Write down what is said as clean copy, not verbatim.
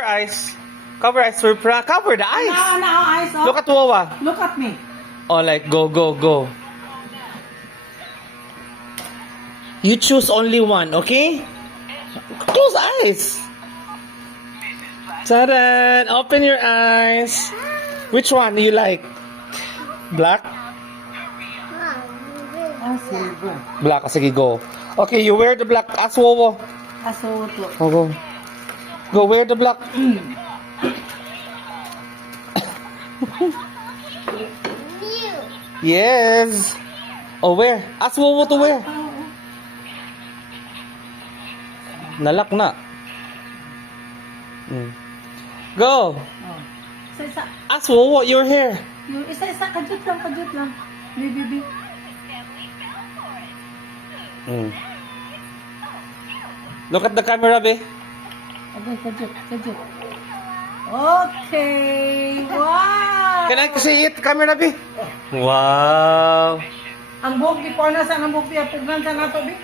Cover eyes. Cover eyes. Cover the eyes. Now, eyes up. Look at Wawa. Look at me. Oh, like go, go, go. You choose only one, okay? Close eyes. Ta-da! Open your eyes. Which one do you like? Black? Silver. Black. Sige, go. Okay, you wear the black. Aswowo. Aso to. Oh, go. Go, wear the black. Yes. Oh, wear. Aswowo to wear. Nalak na. Go. Oh. Isa-isa. Aswowo, your hair. Yung isa-isa. Kajut lang. Baby. Look at the camera, be. Okay, kajut. Okay. Wow. Can I see it, camera, be? Wow. Ang buhok di ko na sa ang buhok di apugnan sa nato, bi.